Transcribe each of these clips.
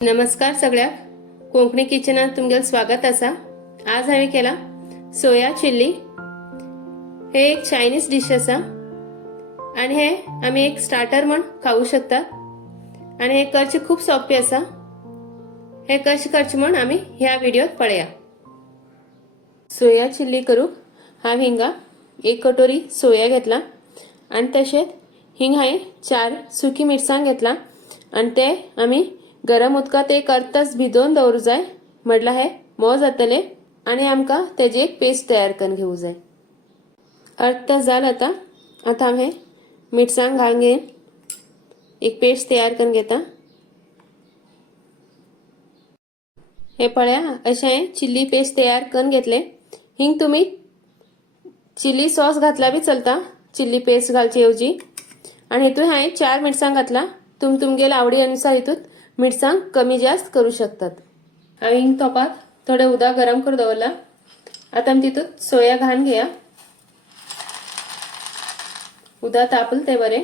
नमस्कार सगळ्याक कोंकणी किचनात तुमगेलं स्वागत असा। आज हांवें केला सोया चिल्ली। हे एक चायनीज डिश असा आणि हे आम्ही एक स्टार्टर म्हण खाऊ शकतात आणि हे करचे खूप सोपे असा। हे कशे करचे म्हण आम्ही ह्या व्हिडिओत पळया। सोया चिल्ली करूक हांव हिंगा एक कटोरी सोया घेतला आणि तशेंच हिंग हांवें 4 सुकी मिरसांग घेतला आणि ते आम्ही गरम उदकात एक अर्ध तास भिजोवन दवरू जाय, म्हटल्यार हे मोव जातले आणि आमकां तेजी एक पेस्ट तयार करून घेवू जाय। अर्ध तास जाला आता हांव हे मिरसांग घालून घेवन एक पेस्ट तयार करून घेता। हे पळया अशें हांवें चिल्ली पेस्ट तयार करून घेतले। हिंग तुम्ही चिल्ली सॉस घातला बी चलता चिल्ली पेस्ट घालचे ऐवजी। आणि हितून हांवें 4 मिरसांग घातला। तुमगेल्या आवडी अनुसार हितून मिरसांग कमी जास्त करू शकतात। हांवें हिंग तोपात थोडे उदक गरम करून दवरला। आता आमी तितून सोया घालून घेया। उदक तापले ते बरे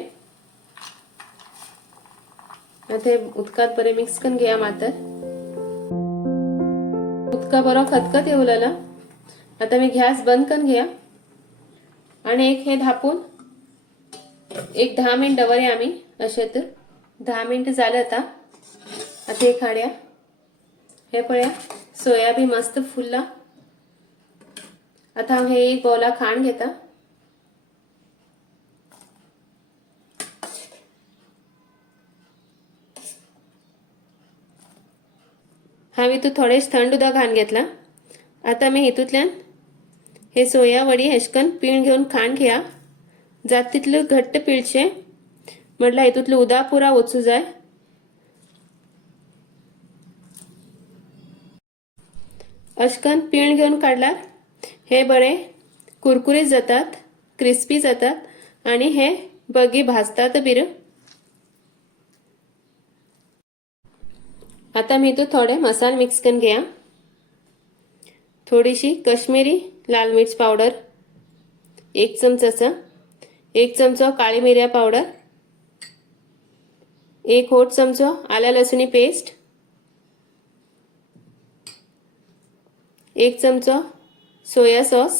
ते उदकात बरे मिक्स करून घेया। मातर उदका बरो खतखत येऊ लागला। आता मी गॅस बंद करून घेया आणि एक हे धापून एक 10 मिनिट दवरया आम्ही। अशें तर 10 मिनिट जाले आता हे काढया। हे पळया सोया बी मस्त फुलला। आता हांव हे एक बाउला खाण घेता। हांव हितून थोडेच थंड उदक घालून घेतला। आता मी हितूंतल्यान हे सोया वडी हेशकन पिळून घेवन खाण घेया। जात तितले घट्ट पिळचे म्हटल्यार हितूंतले उदक पुरा वचू जाय। अशकन पिळून घेवन काढल्यार हे बरे कुरकुरीत जातात, क्रिस्पी जातात आणि हे बगी भाजतात बीर। आता मी हितून थोडे मसाले मिक्स करून घेया। थोडीशी कश्मीरी लाल मिर्च पावडर 1 चमचा, 1 चमचो काळी मिर्या पावडर, 1 मोठो चमचो आला लसुणी पेस्ट, 1 चमचो सोया सॉस,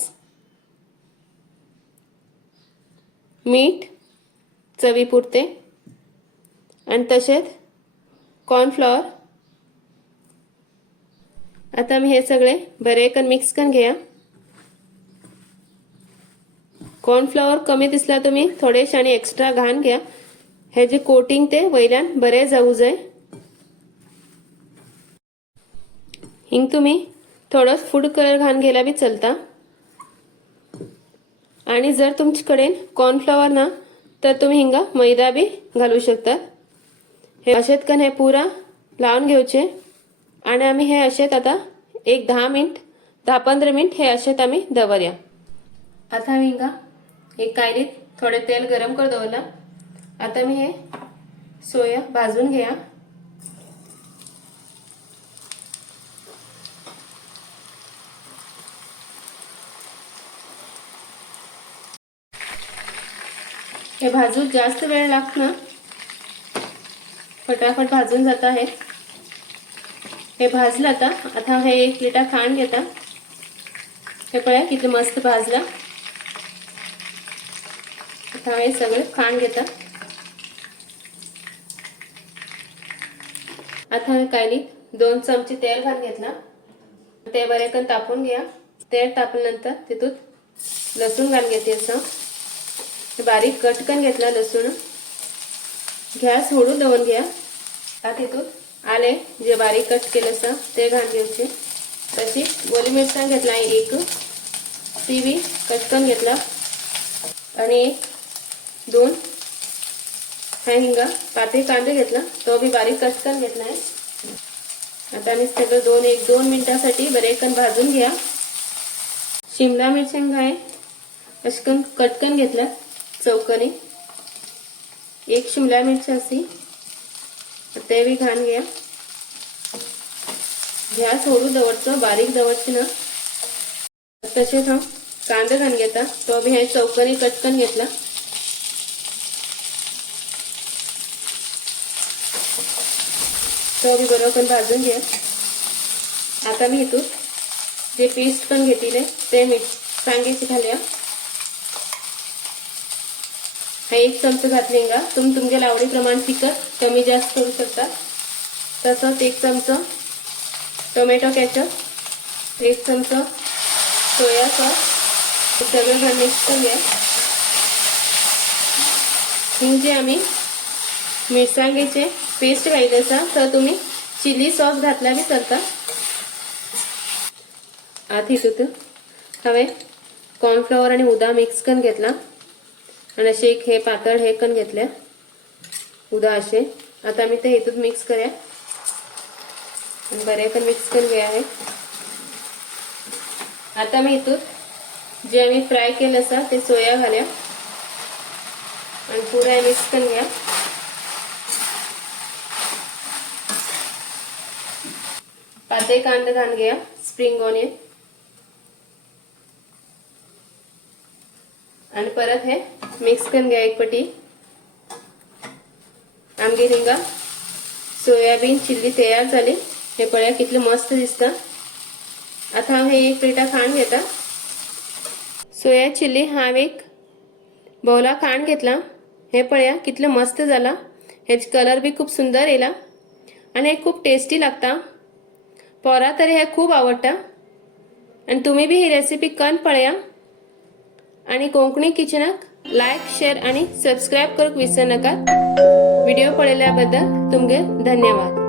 मीठ चवीपुरते आणि तसेच कॉर्नफ्लॉवर। आता मी हे सगळे बरे करून मिक्स करून घेया। कॉर्नफ्लॉवर कमी दिसला तुम्ही थोडेशे आणि एक्स्ट्रा घालून घ्या। हे जे कोटिंग ते वयल्यान बरे जाऊ जाय। हिंग तुम्ही थोडं फूड कलर घालून घ्यायला बी चलता आणि जर तुमच्याकडे कॉर्नफ्लॉवर ना तर तुम्ही हिंगा मैदा बी घालू शकता। हे अशेत कन हे पुरा लावून घेवचे आणि आम्ही हे अशेत आता एक 10-15 मिनिट हे अशेत आम्ही दवरया। आता आम्ही हिंगा एक कायलीत थोडे तेल गरम कर दवरला। आता मी हे सोया भाजून घेया। हे भाजून जास्त वेळ लागत ना, फटाफट भाजून जाता है। हे भाजलं आता हे 1 लिटर खाण घेता। हे पळया किती मस्त भाजला। आता हे सगळे खाण घेता। आता हे कायली 2 चमचे तेल घालून घेतला। ते बरे कन तापून घ्या। तेल तापल्यानंतर तितून लसूण घालून घेते। असं बारीक कट करून घेतला लसूण। गॅस हळू दवरून घ्या। आता तितून आले जे बारीक कट केले असं ते घालून घ्यायचे। तशी ओली मिरसांग घेतला एक, ती बी कट करून घेतला आणि 2 हिंगा पातळ कांदे घेतला तो बी बारीक कट करून घेतला आहे। आता मी सगळं 1-2 मिनिटांसाठी बरे कन भाजून घ्या। शिमला मिरची आहे अशकन कट करून घेतला चौकोनी। 1 शिमला मिरची असी ते बी घालून घ्या। गॅस हळू दवरचो, बारीक दवरची ना। तसेच हांव कांदे घालून घेता तो बी हे चौकोनी कट करून घेतला। तो बी बरोबर पण भाजून घ्या. आता मी हितून जे पेस्ट पण घेतले ते मिरसांगेची घालूया. हा 1 चमचा घातले का तुम्ही तुमच्या आवडीप्रमाणे तिखट कमी जास्त करू शकता. तसंच 1 चमचा टोमॅटो केचप, 1 चमचा सोया सॉस, सगळं मिक्स करून घ्या. हिंग जे आम्ही मिरसांगेचे पेस्ट घातले असा तर तुम्ही चिली सॉस घातला बी चलता. आता हितून हवे कॉर्नफ्लॉवर आणि उदा मिक्स करून घेतला आणि असे एक हे पातळ हे करून घेतल्या उदा असे. आता मी ते हितून मिक्स करूया आणि बरेकन मिक्स करून घ्या आहे. आता मी हितून जे आम्ही फ्राय केलं असा ते सोया घाल्या आणि पुरा मिक्स करून घ्या. पातळ कांदा घालून घ्या, स्प्रिंग ऑनियन आणि परत हे मिक्स करून घ्या एक पटी. आमगे हिंगा सोयाबीन चिल्ली तयार झाली. हे पळ्या कितलं मस्त दिसतं. आता हे एक प्लेटा खाण घेता. सोया चिल्ली हा एक बौला खाण घेतला. हे पळ्या कितलं मस्त झाला. ह्याचा कलर बी खूप सुंदर येला आणि हे खूप टेस्टी लागता. पोरा तरी हे खूप आवडता आणि तुम्ही बी ही रेसिपी करून पळया. आणि कोंकणी किचनाक लाईक शेअर आणि सबस्क्राईब करूक विसरू नका. व्हिडिओ पळयल्याबद्दल तुमगे धन्यवाद.